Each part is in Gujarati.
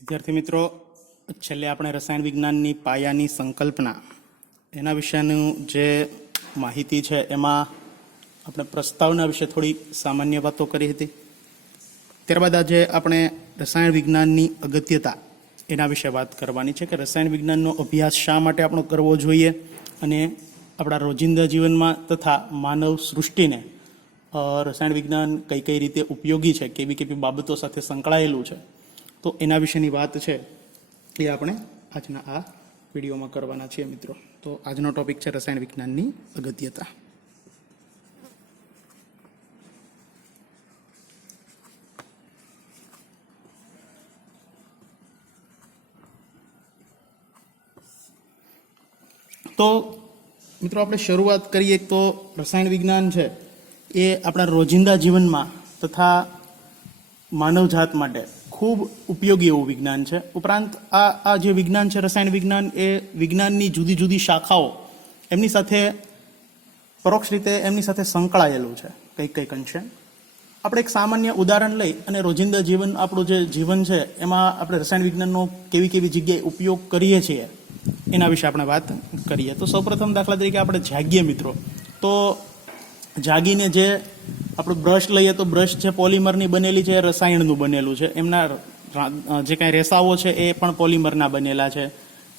વિદ્યાર્થી મિત્રો, છેલ્લે આપણે રસાયણ વિજ્ઞાનની પાયાની સંકલ્પના એના વિશેનું જે માહિતી છે એમાં આપણે પ્રસ્તાવના વિશે થોડી સામાન્ય વાતો કરી હતી. ત્યારબાદ આજે આપણે રસાયણ વિજ્ઞાનની અગત્યતા એના વિશે વાત કરવાની છે કે રસાયણ વિજ્ઞાનનો અભ્યાસ શા માટે આપણો કરવો જોઈએ અને આપણા રોજિંદા જીવનમાં તથા માનવ સૃષ્ટિને રસાયણ વિજ્ઞાન કઈ કઈ રીતે ઉપયોગી છે, કેવી કેવી બાબતો સાથે સંકળાયેલું છે, તો એના વિશેની વાત છે એ આપણે આજના આ વિડીયોમાં કરવાના છીએ મિત્રો. તો આજનો ટોપિક છે રસાયણ વિજ્ઞાનની અગત્યતા. તો મિત્રો આપણે શરૂઆત કરીએ તો રસાયણ વિજ્ઞાન છે એ આપણા રોજિંદા જીવનમાં તથા માનવજાત માટે ખૂબ ઉપયોગી એવું વિજ્ઞાન છે. ઉપરાંત આ જે વિજ્ઞાન છે રસાયણ વિજ્ઞાન એ વિજ્ઞાનની જુદી જુદી શાખાઓ એમની સાથે પરોક્ષ રીતે એમની સાથે સંકળાયેલું છે કંઈક અંશે. આપણે એક સામાન્ય ઉદાહરણ લઈ અને રોજિંદા જીવન આપણું જે જીવન છે એમાં આપણે રસાયણ વિજ્ઞાનનો કેવી કેવી જગ્યાએ ઉપયોગ કરીએ છીએ એના વિશે આપણે વાત કરીએ. તો સૌપ્રથમ દાખલા તરીકે આપણે જાગીએ મિત્રો, તો જાગીને જે આપણું બ્રશ લઈએ તો બ્રશ છે પોલિમરની બનેલી છે, રસાયણનું બનેલું છે. એમના જે કાંઈ રેસાઓ છે એ પણ પોલિમરના બનેલા છે.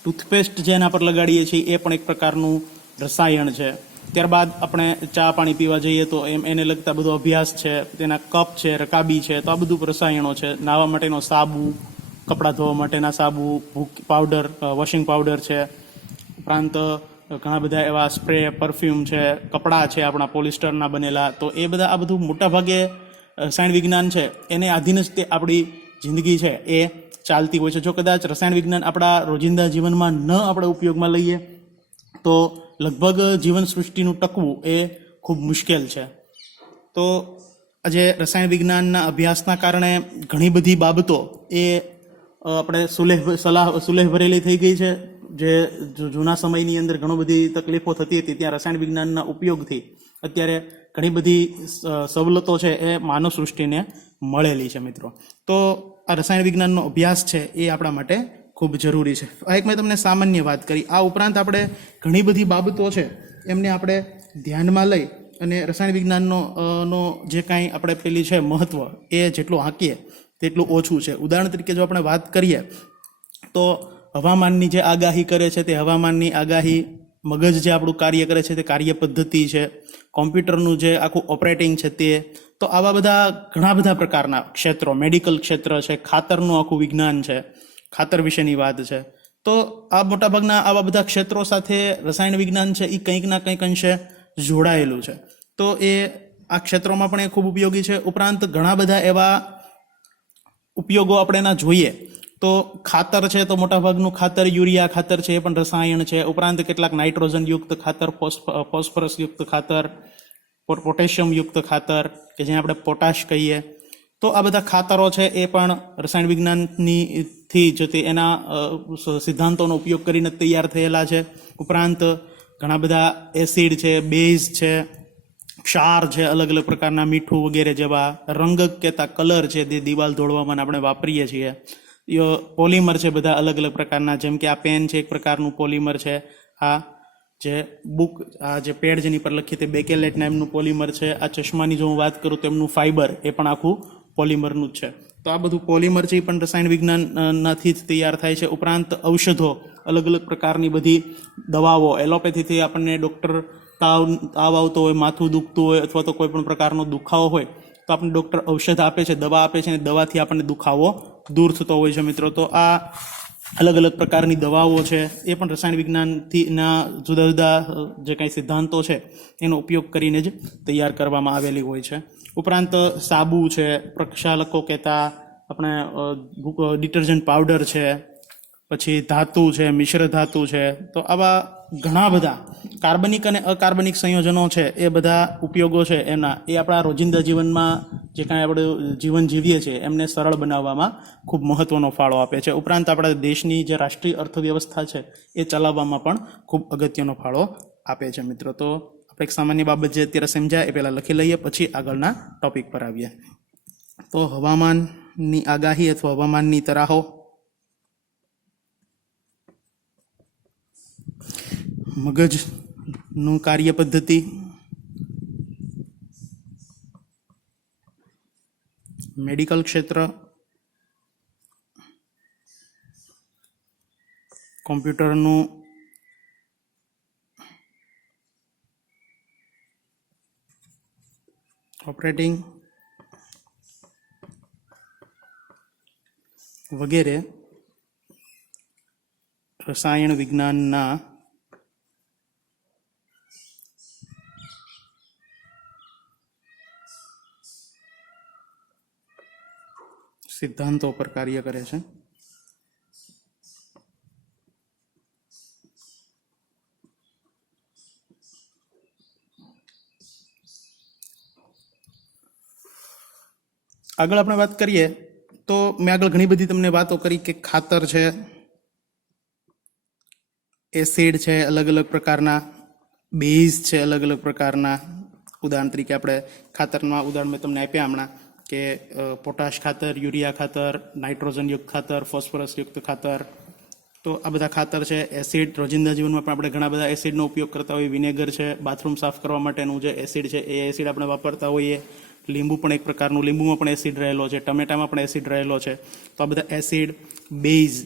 ટૂથપેસ્ટ જે એના પર લગાડીએ છીએ એ પણ એક પ્રકારનું રસાયણ છે. ત્યારબાદ આપણે ચા પાણી પીવા જઈએ તો એને લગતા બધો અભ્યાસ છે, તેના કપ છે, રકાબી છે, તો આ બધું રસાયણો છે. નાહવા માટેનો સાબુ, કપડાં ધોવા માટેના સાબુ, પાવડર, વોશિંગ પાવડર છે. ઉપરાંત ઘણા બધા એવા સ્પ્રે, પરફ્યુમ છે, કપડાં છે આપણા પોલિસ્ટરના બનેલા. તો એ બધા આ બધું મોટાભાગે રસાયણ વિજ્ઞાન છે એને આધીન જ તે આપણી જિંદગી છે એ ચાલતી હોય છે. જો કદાચ રસાયણ વિજ્ઞાન આપણા રોજિંદા જીવનમાં ન આપણે ઉપયોગમાં લઈએ તો લગભગ જીવન સૃષ્ટિનું ટકવું એ ખૂબ મુશ્કેલ છે. તો આજે રસાયણ વિજ્ઞાનના અભ્યાસના કારણે ઘણી બધી બાબતો એ આપણે સુલેહ ભરેલી થઈ ગઈ છે. જે જૂના સમયની અંદર ઘણી બધી તકલીફો થતી હતી ત્યાં રસાયણ વિજ્ઞાનના ઉપયોગથી અત્યારે ઘણી બધી સવલતો છે એ માનવ સૃષ્ટિને મળેલી છે મિત્રો. તો આ રસાયણ વિજ્ઞાનનો અભ્યાસ છે એ આપણા માટે ખૂબ જરૂરી છે. આ એક મેં તમને સામાન્ય વાત કરી. આ ઉપરાંત આપણે ઘણી બધી બાબતો છે એમને આપણે ધ્યાનમાં લઈ અને રસાયણ વિજ્ઞાનનો જે કાંઈ આપણે પેલી છે મહત્વ એ જેટલું આંકીએ તેટલું ઓછું છે. ઉદાહરણ તરીકે જો આપણે વાત કરીએ તો હવામાનની જે આગાહી કરે છે તે હવામાનની આગાહી, મગજ જે આપણું કાર્ય કરે છે તે કાર્ય પદ્ધતિ છે, કોમ્પ્યુટરનું જે આખું ઓપરેટિંગ છે તે, તો આવા બધા ઘણા બધા પ્રકારના ક્ષેત્રો, મેડિકલ ક્ષેત્ર છે, ખાતરનું આખું વિજ્ઞાન છે, ખાતર વિશેની વાત છે. તો આ મોટાભાગના આવા બધા ક્ષેત્રો સાથે રસાયણ વિજ્ઞાન છે એ કંઈક ના કંઈક અંશે જોડાયેલું છે. તો એ આ ક્ષેત્રોમાં પણ એ ખૂબ ઉપયોગી છે. ઉપરાંત ઘણા બધા એવા ઉપયોગો આપણે એના જોઈએ તો ખાતર છે તો મોટાભાગનું ખાતર યુરિયા ખાતર છે એ પણ રસાયણ છે. ઉપરાંત કેટલાક નાઇટ્રોજન યુક્ત ખાતર, ફોસ્ફરસ યુક્ત ખાતર, પોટેશિયમ યુક્ત ખાતર કે જેને આપણે પોટાશ કહીએ, તો આ બધા ખાતરો છે એ પણ રસાયણ વિજ્ઞાનથી જ તે એના સિદ્ધાંતોનો ઉપયોગ કરીને તૈયાર થયેલા છે. ઉપરાંત ઘણા બધા એસિડ છે, બેઝ છે, ક્ષાર છે, અલગ અલગ પ્રકારના મીઠું વગેરે જેવા, રંગક કહેતા કલર છે તે દિવાલ ધોળવામાં આપણે વાપરીએ છીએ. પોલિમર છે બધા અલગ અલગ પ્રકારના, જેમ કે આ પેન છે એક પ્રકારનું પોલિમર છે, આ જે બુક, આ જે પેડ જેની પર લખીએ તે બેકેલેટ નામનું પોલિમર છે, આ ચશ્માની જો હું વાત કરું તો એમનું ફાઈબર એ પણ આખું પોલિમરનું જ છે. તો આ બધું પોલિમર છે એ પણ રસાયણ વિજ્ઞાનથી જ તૈયાર થાય છે. ઉપરાંત ઔષધો, અલગ અલગ પ્રકારની બધી દવાઓ, એલોપેથીથી આપણને ડૉક્ટર તાવ આવતો હોય, માથું દુખતું હોય અથવા તો કોઈ પણ પ્રકારનો દુખાવો હોય તો આપણને ડૉક્ટર ઔષધ આપે છે, દવા આપે છે અને દવાથી આપણને દુખાવો દૂર થતો હોય છે મિત્રો. તો આ અલગ અલગ પ્રકારની દવાઓ છે એ પણ રસાયણ વિજ્ઞાનથી ના જુદા જુદા જે કાંઈ સિદ્ધાંતો છે એનો ઉપયોગ કરીને જ તૈયાર કરવામાં આવેલી હોય છે. ઉપરાંત સાબુ છે, પ્રક્ષાલકો કહેતા આપણે ડિટર્જન્ટ પાવડર છે, પછી ધાતુ છે, મિશ્ર ધાતુ છે, તો આવા ઘણા બધા કાર્બનિક અને અકાર્બનિક સંયોજનો છે એ બધા ઉપયોગો છે એના એ આપણા રોજિંદા જીવનમાં જે કાંઈ આપણે જીવન જીવીએ છીએ એમને સરળ બનાવવામાં ખૂબ મહત્ત્વનો ફાળો આપે છે. ઉપરાંત આપણા દેશની જે રાષ્ટ્રીય અર્થવ્યવસ્થા છે એ ચલાવવામાં પણ ખૂબ અગત્યનો ફાળો આપે છે મિત્રો. તો આપણે એક સામાન્ય બાબત જે અત્યારે સમજાય એ પહેલાં લખી લઈએ, પછી આગળના ટોપિક પર આવીએ. તો હવામાનની આગાહી અથવા હવામાનની તરાહો મગજનું કાર્ય પદ્ધતિ, મેડિકલ ક્ષેત્ર, કોમ્પ્યુટરનું ઓપરેટિંગ વગેરે રસાયણ વિજ્ઞાનના સિદ્ધાંતો પર કાર્ય કરે છે. આગળ આપણે વાત કરીએ તો મેં આગળ ઘણી બધી તમને વાતો કરી કે ખાતર છે, એસિડ છે અલગ અલગ પ્રકારના, બેઝ છે અલગ અલગ પ્રકારના. ઉદાહરણ તરીકે આપણે ખાતરના ઉદાહરણ મેં તમને આપ્યા હમણાં કે પોટાશ ખાતર, યુરિયા ખાતર, નાઇટ્રોજનયુક્ત ખાતર, ફોસ્ફરસયુક્ત ખાતર. તો આ બધા ખાતર છે. એસિડ, રોજિંદા જીવનમાં પણ આપણે ઘણા બધા એસિડનો ઉપયોગ કરતા હોઈએ. વિનેગર છે, બાથરૂમ સાફ કરવા માટેનું જે એસિડ છે એ એસિડ આપણે વાપરતા હોઈએ. લીંબુ પણ એક પ્રકારનું, લીંબુમાં પણ એસિડ રહેલો છે, ટમેટામાં પણ એસિડ રહેલો છે. તો આ બધા એસિડ, બેઝ,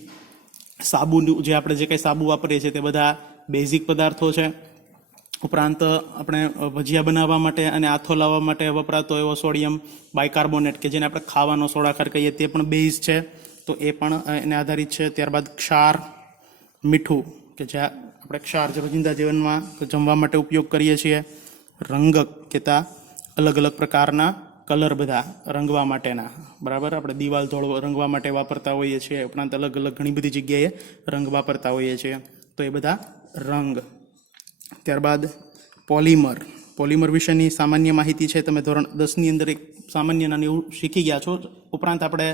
સાબુનું જે આપણે જે કંઈ સાબુ વાપરીએ છીએ તે બધા બેઝિક પદાર્થો છે. ઉપરાંત આપણે ભજીયા બનાવવા માટે અને આથો લાવવા માટે વપરાતો એવો સોડિયમ બાયકાર્બોનેટ કે જેને આપણે ખાવાનો સોડાખાર કહીએ તે પણ બેઝ છે, તો એ પણ એને આધારિત છે. ત્યારબાદ ક્ષાર, મીઠું કે જ્યાં આપણે ક્ષાર જે રોજિંદા જીવનમાં જમવા માટે ઉપયોગ કરીએ છીએ. રંગક કહેતા અલગ અલગ પ્રકારના કલર બધા રંગવા માટેના, બરાબર, આપણે દિવાલ ધોળ રંગવા માટે વાપરતા હોઈએ છીએ. ઉપરાંત અલગ અલગ ઘણી બધી જગ્યાએ રંગ વાપરતા હોઈએ છીએ, તો એ બધા રંગ. ત્યારબાદ પોલિમર. પોલિમર વિશેની સામાન્ય માહિતી છે તમે ધોરણ 10ની અંદર એક સામાન્ય નાની એવું શીખી ગયા છો. ઉપરાંત આપણે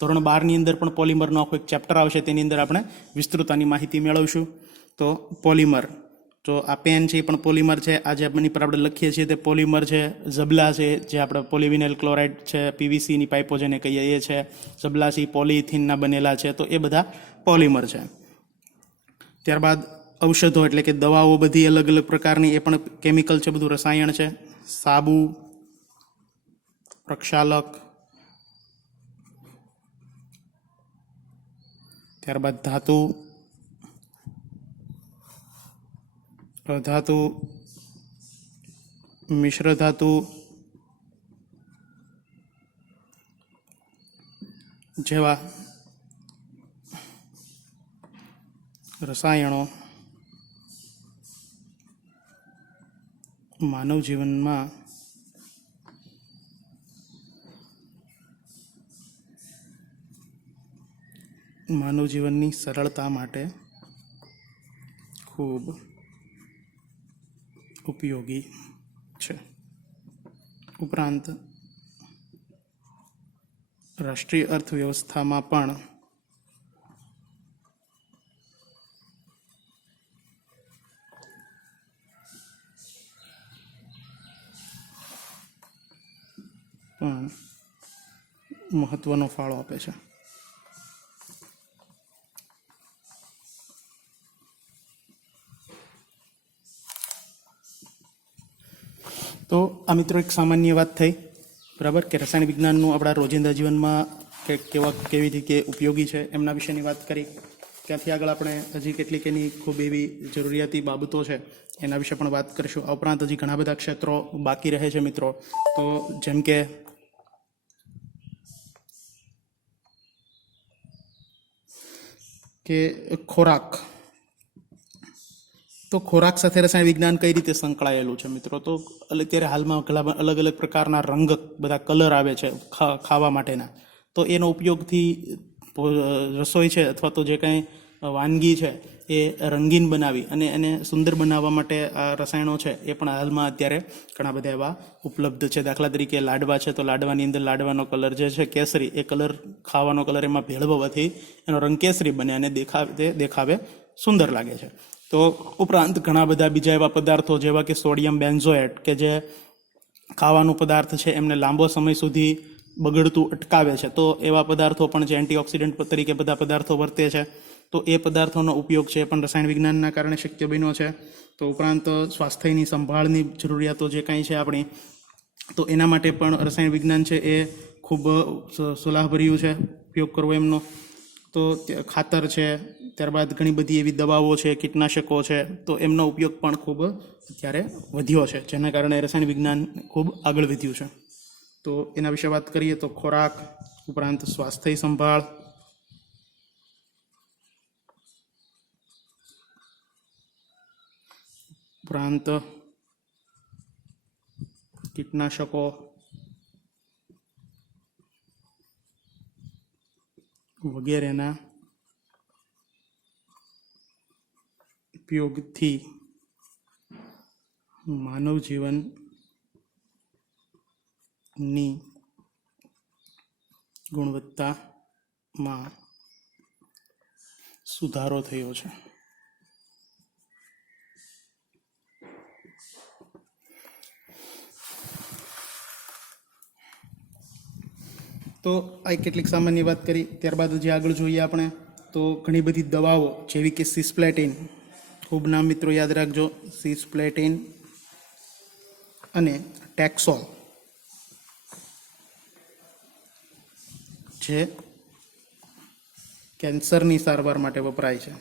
ધોરણ 12ની અંદર પણ પોલિમરનો આખો એક ચેપ્ટર આવશે, તેની અંદર આપણે વિસ્તૃતતાની માહિતી મેળવશું. તો પોલિમર, તો આ પેન છે એ પણ પોલિમર છે. આ જે એની પર આપણે લખીએ છીએ તે પોલિમર છે. ઝબલા છે જે આપણે પોલિવિનાઇલ ક્લોરાઇડ છે, પીવીસીની પાઇપો જેને કહીએ એ છે. ઝબલા છે પોલિઇથિનના બનેલા છે, તો એ બધા પોલિમર છે. ત્યારબાદ ઔષધો એટલે કે દવાઓ બધી અલગ અલગ પ્રકારની, એ પણ કેમિકલ છે, બધું રસાયણ છે. સાબુ, પ્રક્ષાલક, ત્યારબાદ ધાતુ, અધાતુ, મિશ્ર ધાતુ જેવા રસાયણો માનવ જીવનમાં માનવ જીવનની સરળતા માટે ખૂબ ઉપયોગી છે. ઉપરાંત રાષ્ટ્રીય અર્થવ્યવસ્થામાં પણ મહત્વનો ફાળો આપે છે. તો આ મિત્રો એક સામાન્ય વાત થઈ, બરાબર, કે રસાયણ વિજ્ઞાનનું આપણા રોજિંદા જીવનમાં કેવી રીતે ઉપયોગી છે એમના વિશેની વાત કરી. ત્યાંથી આગળ આપણે હજી કેટલીક એની ખૂબ એવી જરૂરિયાતી બાબતો છે એના વિશે પણ વાત કરીશું. આ ઉપરાંત હજી ઘણા બધા ક્ષેત્રો બાકી રહે છે મિત્રો. તો જેમ કે ખોરાક, તો ખોરાક સાથે રસાયણ વિજ્ઞાન કઈ રીતે સંકળાયેલું છે મિત્રો? તો અત્યારે હાલમાં અલગ અલગ પ્રકારના રંગ, બધા કલર આવે છે ખાવા માટેના, તો એનો ઉપયોગથી રસોઈ છે અથવા તો જે કંઈ વાનગી છે એ રંગીન બનાવી અને એને સુંદર બનાવવા માટે આ રસાયણો છે એ પણ હાલમાં અત્યારે ઘણા બધા એવા ઉપલબ્ધ છે. દાખલા તરીકે લાડવા છે, તો લાડવાની અંદર લાડવાનો કલર જે છે કેસરી, એ કલર ખાવાનો કલર એમાં ભેળવવાથી એનો રંગ કેસરી બને અને દેખાવે સુંદર લાગે છે. તો ઉપરાંત ઘણા બધા બીજા એવા પદાર્થો જેવા કે સોડિયમ બેન્ઝોએટ કે જે ખાવાનું પદાર્થ છે એમને લાંબો સમય સુધી બગડતું અટકાવે છે. તો એવા પદાર્થો પણ જે એન્ટીઓક્સિડન્ટ તરીકે બધા પદાર્થો વર્તે છે, તો એ પદાર્થોનો ઉપયોગ છે એ પણ રસાયણ વિજ્ઞાનના કારણે શક્ય બન્યો છે. તો ઉપરાંત સ્વાસ્થ્યની સંભાળની જરૂરિયાતો જે કાંઈ છે આપણી, તો એના માટે પણ રસાયણ વિજ્ઞાન છે એ ખૂબ સલાહભર્યું છે ઉપયોગ કરવો એમનો. તો ખાતર છે, ત્યારબાદ ઘણી બધી એવી દવાઓ છે, કીટનાશકો છે, તો એમનો ઉપયોગ પણ ખૂબ અત્યારે વધ્યો છે, જેના કારણે રસાયણ વિજ્ઞાન ખૂબ આગળ વધ્યું છે. તો એના વિશે વાત કરીએ તો ખોરાક, ઉપરાંત સ્વાસ્થ્ય સંભાળ, ઉપરાંત કીટનાશકો વગેરેના ઉપયોગથી માનવ જીવનની ગુણવત્તામાં સુધારો થયો છે. તો આ કેટલીક સામાન્ય વાત કરી. ત્યારબાદ જે આગળ જોઈએ આપણે, તો ઘણી બધી દવાઓ જેવી કે સિસ્પ્લેટિન, ખૂબ નામ મિત્રો યાદ રાખજો, સિસ્પ્લેટિન અને ટેક્સોલ, જે કેન્સરની સારવાર માટે વપરાય છે.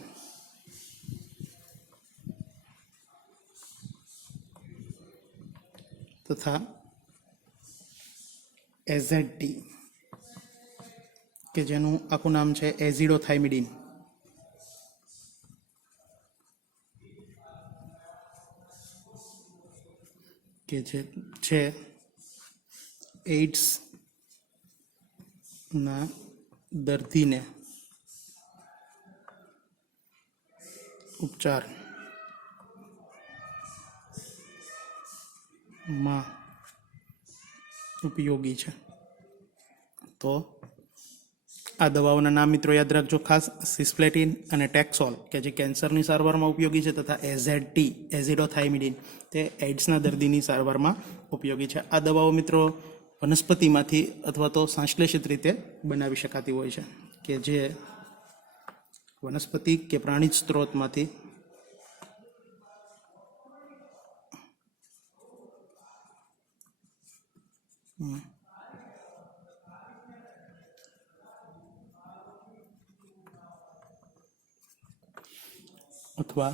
તથા એઝેડટી, કે જેનું આખું નામ છે એઝિડોથાઇમિડિન, કે જે છે એઇડ્સના દર્દીને ઉપચારમાં ઉપયોગી છે. તો આ દવાઓના નામ મિત્રો યાદ રાખજો ખાસ, સિસ્પ્લેટિન અને ટેક્સોલ કે જે કેન્સરની સારવારમાં ઉપયોગી છે, તથા એઝેડટી એઝિડોથાઇમિડિન તે એઇડ્સના દર્દીની સારવારમાં ઉપયોગી છે. આ દવાઓ મિત્રો વનસ્પતિમાંથી અથવા તો સંશ્લેષિત રીતે બનાવી શકાતી હોય છે, કે જે વનસ્પતિ કે પ્રાણીજ સ્ત્રોતમાંથી અથવા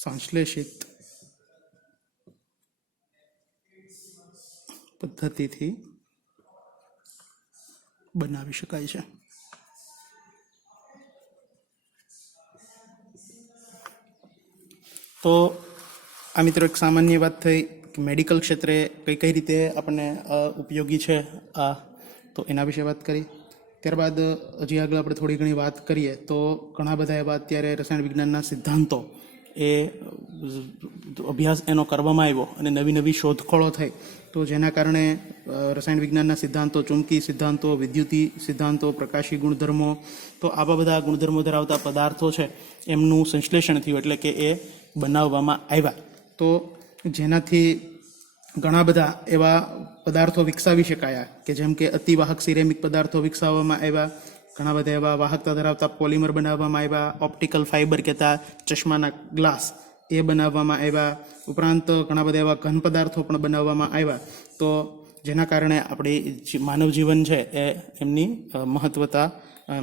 સંશ્લેષિત પદ્ધતિથી બનાવી શકાય છે. તો આ મિત્રો એક સામાન્ય વાત થઈ કે મેડિકલ ક્ષેત્રે કઈ કઈ રીતે આપણને ઉપયોગી છે આ, તો એના વિશે વાત કરી. ત્યારબાદ હજી આગળ આપણે થોડી ઘણી વાત કરીએ તો ઘણા બધા એવા અત્યારે રસાયણ વિજ્ઞાનના સિદ્ધાંતો એ અભ્યાસ એનો કરવામાં આવ્યો અને નવી નવી શોધખોળો થઈ, તો જેના કારણે રસાયણ વિજ્ઞાનના સિદ્ધાંતો, ચુંબકી સિદ્ધાંતો, વિદ્યુતી સિદ્ધાંતો, પ્રકાશી ગુણધર્મો, તો આવા બધા ગુણધર્મો ધરાવતા પદાર્થો છે એમનું સંશ્લેષણ થયું, એટલે કે એ બનાવવામાં આવ્યા. તો જેનાથી ઘણા બધા એવા પદાર્થો વિકસાવી શકાયા, કે જેમ કે અતિવાહક સિરેમિક પદાર્થો વિકસાવવામાં આવ્યા, ઘણા બધા એવા વાહકતા ધરાવતા પોલિમર બનાવવામાં આવ્યા, ઓપ્ટિકલ ફાઇબર કહેતા ચશ્માના ગ્લાસ એ બનાવવામાં આવ્યા, ઉપરાંત ઘણા બધા એવા ઘન પદાર્થો પણ બનાવવામાં આવ્યા. તો જેના કારણે આપણી માનવ જીવન છે એ એમની મહત્વતા,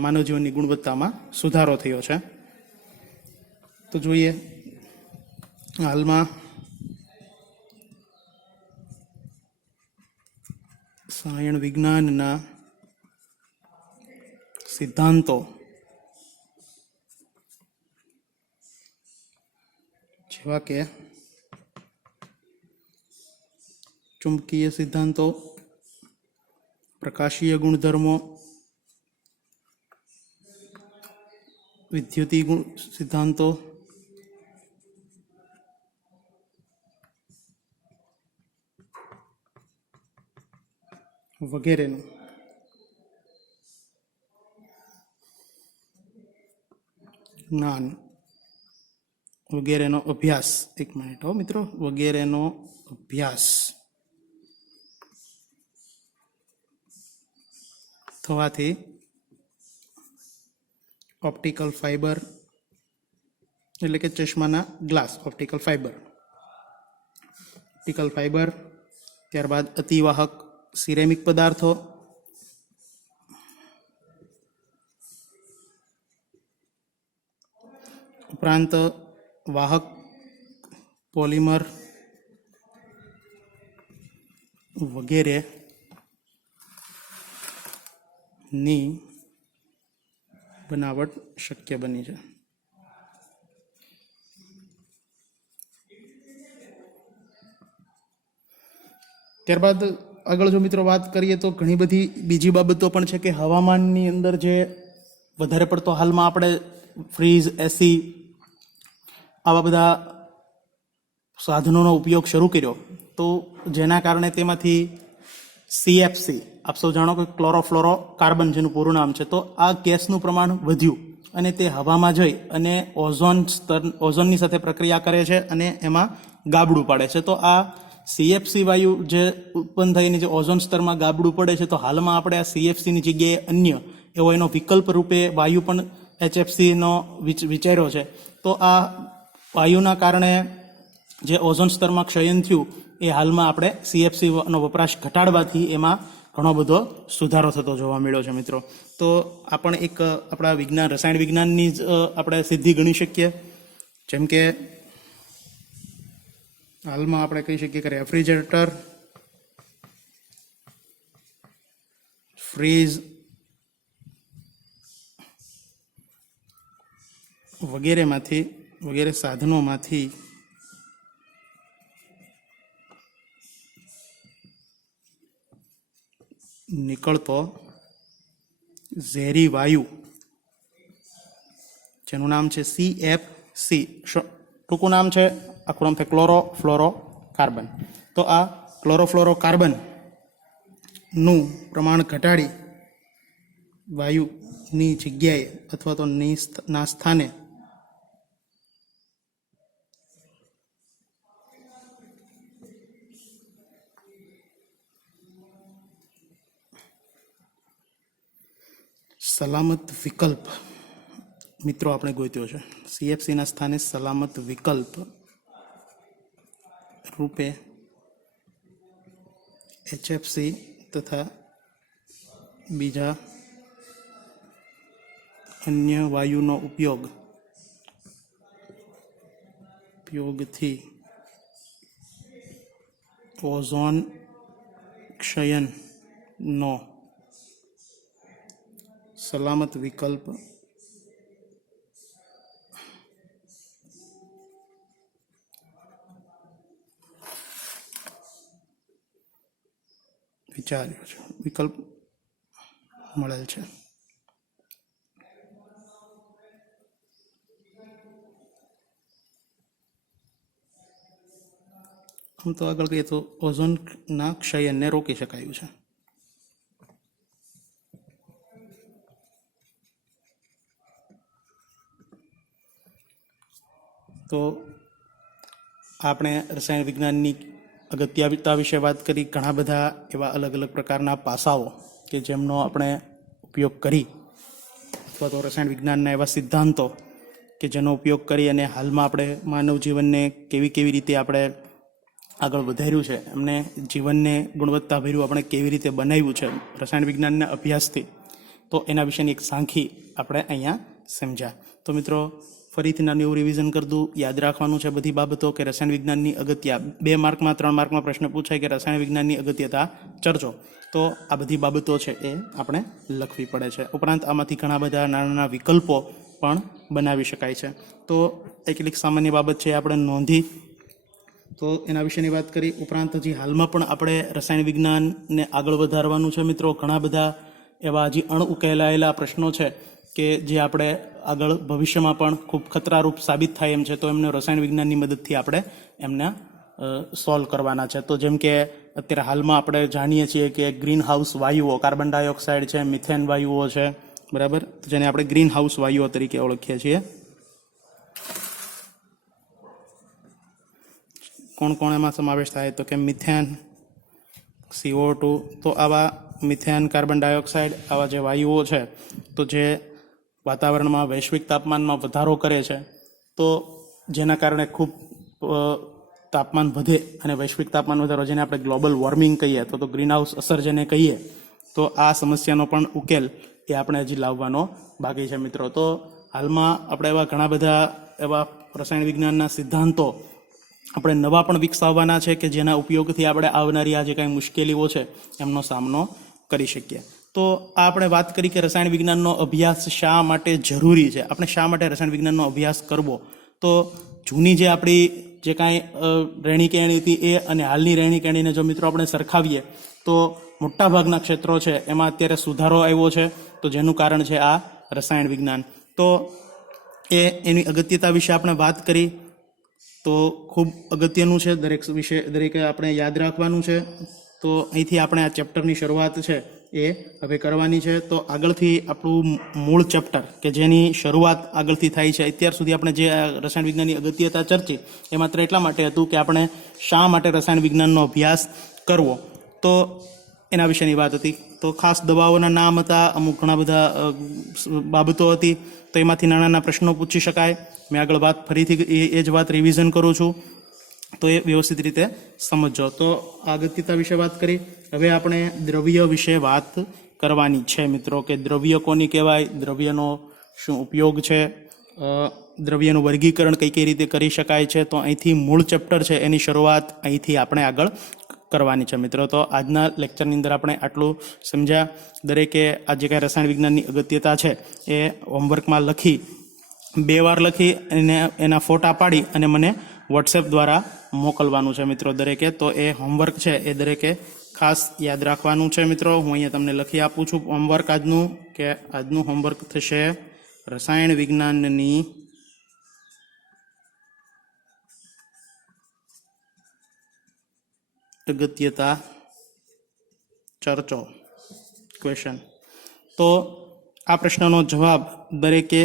માનવ જીવનની ગુણવત્તામાં સુધારો થયો છે. તો જોઈએ હાલમાં રસાયણ વિજ્ઞાનના સિદ્ધાંતો જેવા કે ચુંબકીય સિદ્ધાંતો, પ્રકાશીય ગુણધર્મો, વિદ્યુતીય સિદ્ધાંતો, વગેરેનું જ્ઞાન વગેરેનો અભ્યાસ, એક મિનિટ હો મિત્રો, વગેરેનો અભ્યાસ થવાથી ઓપ્ટિકલ ફાઇબર એટલે કે ચશ્માના ગ્લાસ, ઓપ્ટિકલ ફાઇબર, ત્યારબાદ અતિવાહક સિરેમિક પદાર્થો, ઉપરાંત વાહક પોલિમર વગેરે ની બનાવટ શક્ય બની છે. ત્યારબાદ આગળ જો મિત્રો વાત કરીએ તો ઘણી બધી બીજી બાબતો પણ છે કે હવામાનની અંદર જે વધારે પડતો હાલમાં આપણે ફ્રીજ, એસી આવા બધા સાધનોનો ઉપયોગ શરૂ કર્યો, તો જેના કારણે તેમાંથી CFC, આપ સૌ જાણો કે ક્લોરોફ્લોરો કાર્બન જેનું પૂરું નામ છે, તો આ ગેસનું પ્રમાણ વધ્યું અને તે હવામાં જઈ અને ઓઝોનની સાથે પ્રક્રિયા કરે છે અને એમાં ગાબડું પાડે છે. તો આ CFC વાયુ જે ઉત્પન્ન થઈને જે ઓઝોન સ્તરમાં ગાબડું પડે છે, તો હાલમાં આપણે આ CFCની જગ્યાએ અન્ય એવો એનો વિકલ્પ રૂપે વાયુ પણ HFCનો વિચાર્યો છે. તો આ વાયુના કારણે જે ઓઝોન સ્તરમાં ક્ષયન થયું એ હાલમાં આપણે CFCનો વપરાશ ઘટાડવાથી એમાં ઘણો બધો સુધારો થતો જોવા મળ્યો છે મિત્રો. તો આ પણ એક આપણા રસાયણ વિજ્ઞાનની જ આપણે સિદ્ધિ ગણી શકીએ. જેમ કે હાલમાં આપણે કહી શકીએ કે રેફ્રિજરેટર, ફ્રીજ વગેરે સાધનોમાંથી નીકળતો ઝેરી વાયુ જેનું નામ છે CFC, ટૂંકું નામ છે, આખું નામ છે ક્લોરોફ્લોરોકાર્બન. તો આ ક્લોરોફ્લોરોકાર્બનનું પ્રમાણ ઘટાડી વાયુની જગ્યાએ અથવા તો ના સ્થાને સલામત વિકલ્પ મિત્રો આપણે ગોત્યો છે. CFCના સ્થાને સલામત વિકલ્પ રૂપે HFC તથા બીજા અન્ય વાયુનો ઉપયોગથી ઓઝોન ક્ષયનનો સલામત વિકલ્પ વિચાર્યો છે, વિકલ્પ મળેલ છે. આમ તો આગળ કહીએ તો ઓઝોનના ક્ષયનને રોકી શકાયું છે. તો આપણે રસાયણ વિજ્ઞાનની અગત્યતા વિશે વાત કરી. ઘણા બધા એવા અલગ અલગ પ્રકારના પાસાઓ કે જેમનો આપણે ઉપયોગ કરી, અથવા તો રસાયણ વિજ્ઞાનના એવા સિદ્ધાંતો કે જેનો ઉપયોગ કરી અને હાલમાં આપણે માનવ જીવનને કેવી રીતે આપણે આગળ વધાર્યું છે, એમને જીવનને ગુણવત્તાભર્યું આપણે કેવી રીતે બનાવ્યું છે રસાયણ વિજ્ઞાનના અભ્યાસથી, તો એના વિશેની એક ઝાંખી આપણે અહીંયા સમજ્યા. તો મિત્રો ફરીથી નાનું એવું રિવિઝન કરી દઉં. યાદ રાખવાનું છે બધી બાબતો કે રસાયણ વિજ્ઞાનની અગત્ય 2 માર્કમાં 3 માર્કમાં પ્રશ્ન પૂછાય કે રસાયણ વિજ્ઞાનની અગત્યતા ચર્ચો, તો આ બધી બાબતો છે એ આપણે લખવી પડે છે. ઉપરાંત આમાંથી ઘણા બધા નાના વિકલ્પો પણ બનાવી શકાય છે. તો કેટલીક સામાન્ય બાબત છે આપણે નોંધી, તો એના વિશેની વાત કરી. ઉપરાંત હજી હાલમાં પણ આપણે રસાયણ વિજ્ઞાનને આગળ વધારવાનું છે મિત્રો. ઘણા બધા એવા હજી અણઉકેલાયેલા પ્રશ્નો છે કે જે આપણે આગળ ભવિષ્યમાં પણ ખૂબ ખતરારૂપ સાબિત થાય એમ છે, તો એમને રસાયણ વિજ્ઞાનની મદદથી આપણે એમને સોલ્વ કરવાના છે. તો જેમ કે અત્યારે હાલમાં આપણે જાણીએ છીએ કે ગ્રીન હાઉસ વાયુઓ, કાર્બન ડાયોક્સાઇડ છે, મિથેન વાયુઓ છે, બરાબર, જેને આપણે ગ્રીન હાઉસ વાયુઓ તરીકે ઓળખીએ છીએ. કોણ એમાં સમાવેશ થાય તો કે મિથેન, CO2. તો આવા મિથેન, કાર્બન ડાયોક્સાઇડ આવા જે વાયુઓ છે તો જે વાતાવરણમાં વૈશ્વિક તાપમાનમાં વધારો કરે છે, તો જેના કારણે ખૂબ તાપમાન વધે અને વૈશ્વિક તાપમાન વધારો જેને આપણે ગ્લોબલ વોર્મિંગ કહીએ અથવા તો ગ્રીન હાઉસ અસર જેને કહીએ, તો આ સમસ્યાનો પણ ઉકેલ એ આપણે હજી લાવવાનો બાકી છે મિત્રો. તો હાલમાં આપણે એવા ઘણા બધા એવા રસાયણ વિજ્ઞાનના સિદ્ધાંતો આપણે નવા પણ વિકસાવવાના છે કે જેના ઉપયોગથી આપણે આવનારી આ જે કાંઈ મુશ્કેલીઓ છે એમનો સામનો કરી શકીએ. તો આ આપણે વાત કરી કે રસાયણ વિજ્ઞાનનો અભ્યાસ શા માટે જરૂરી છે, આપણે શા માટે રસાયણ વિજ્ઞાનનો અભ્યાસ કરવો. તો જૂની જે આપણી જે કાંઈ રહેણીકહેણી હતી એ અને હાલની રહેણીકહેણીને જો મિત્રો આપણે સરખાવીએ તો મોટાભાગના ક્ષેત્રો છે એમાં અત્યારે સુધારો આવ્યો છે, તો જેનું કારણ છે આ રસાયણ વિજ્ઞાન. તો એની અગત્યતા વિશે આપણે વાત કરી તો ખૂબ અગત્યનું છે, દરેકે આપણે યાદ રાખવાનું છે. તો અહીંથી આપણે આ ચેપ્ટરની શરૂઆત છે એ હવે કરવાની છે. તો આગળથી આપણું મૂળ ચેપ્ટર કે જેની શરૂઆત આગળથી થાય છે, અત્યાર સુધી આપણે જે રસાયણ વિજ્ઞાનની અગત્યતા ચર્ચી એ માત્ર એટલા માટે હતું કે આપણે શા માટે રસાયણ વિજ્ઞાનનો અભ્યાસ કરવો, તો એના વિશેની વાત હતી. તો ખાસ દવાઓના નામ હતા, અમુક ઘણા બધા બાબતો હતી, તો એમાંથી નાના નાના પ્રશ્નો પૂછી શકાય. મેં આગળ વાત ફરીથી એ જ વાત રિવિઝન કરું છું, તો એ વ્યવસ્થિત રીતે સમજો. તો આ અગત્યતા વિશે વાત કરી. હવે આપણે દ્રવ્ય વિશે વાત કરવાની છે મિત્રો, કે દ્રવ્ય કોની કહેવાય, દ્રવ્યનો શું ઉપયોગ છે, દ્રવ્યનું વર્ગીકરણ કઈ રીતે કરી શકાય છે. તો અહીંથી મૂળ ચેપ્ટર છે એની શરૂઆત અહીંથી આપણે આગળ કરવાની છે મિત્રો. તો આજના લેક્ચરની અંદર આપણે આટલું સમજ્યા. દરેકે આ જે કાંઈ રસાયણ વિજ્ઞાનની અગત્યતા છે એ હોમવર્કમાં લખી 2 વાર લખી અને એના ફોટા પાડી અને મને વોટ્સએપ દ્વારા મોકલવાનું છે મિત્રો દરેકે. તો એ હોમવર્ક છે એ દરેકે ખાસ યાદ રાખવાનું છે મિત્રો. હું અહીંયા તમને લખી આપું છું હોમવર્ક આજનું, કે આજનું હોમવર્ક થશે રસાયણ વિજ્ઞાનની અગત્યતા ચર્ચો ક્વેશ્ચન. તો આ પ્રશ્નનો જવાબ દરેકે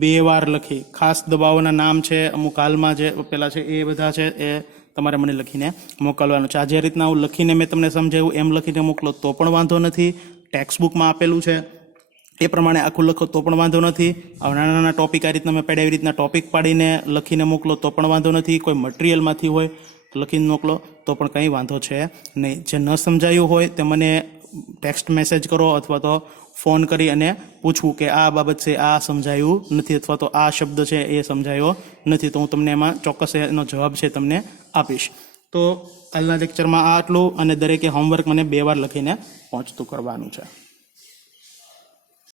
2 વાર લખી, ખાસ દવાઓના નામ છે, અમુક હાલમાં જે પેલા છે એ બધા છે એ તમારે મને લખીને મોકલવાનું છે. આ જે રીતના હું લખીને મેં તમને સમજાવ્યું એમ લખીને મોકલો તો પણ વાંધો નથી. ટેક્સ્ટ બુકમાં આપેલું છે એ પ્રમાણે આખું લખો તો પણ વાંધો નથી. નાના નાના ટોપિક આ રીતના મેં પાડ્યા એવી રીતના ટોપિક પાડીને લખીને મોકલો તો પણ વાંધો નથી. કોઈ મટીરિયલમાંથી હોય તો લખીને મોકલો તો પણ કંઈ વાંધો છે નહીં. જે ન સમજાયું હોય તે મને ટેક્સ્ટ મેસેજ કરો અથવા તો ફોન કરી અને પૂછવું કે આ બાબત છે આ સમજાયું નથી અથવા તો આ શબ્દ છે એ સમજાયો નથી, તો હું તમને એમાં ચોક્કસ એનો જવાબ છે તમને આપીશ. તો હાલના લેક્ચરમાં આટલું, અને દરેકે હોમવર્ક મને 2 વાર લખીને પહોંચતું કરવાનું છે.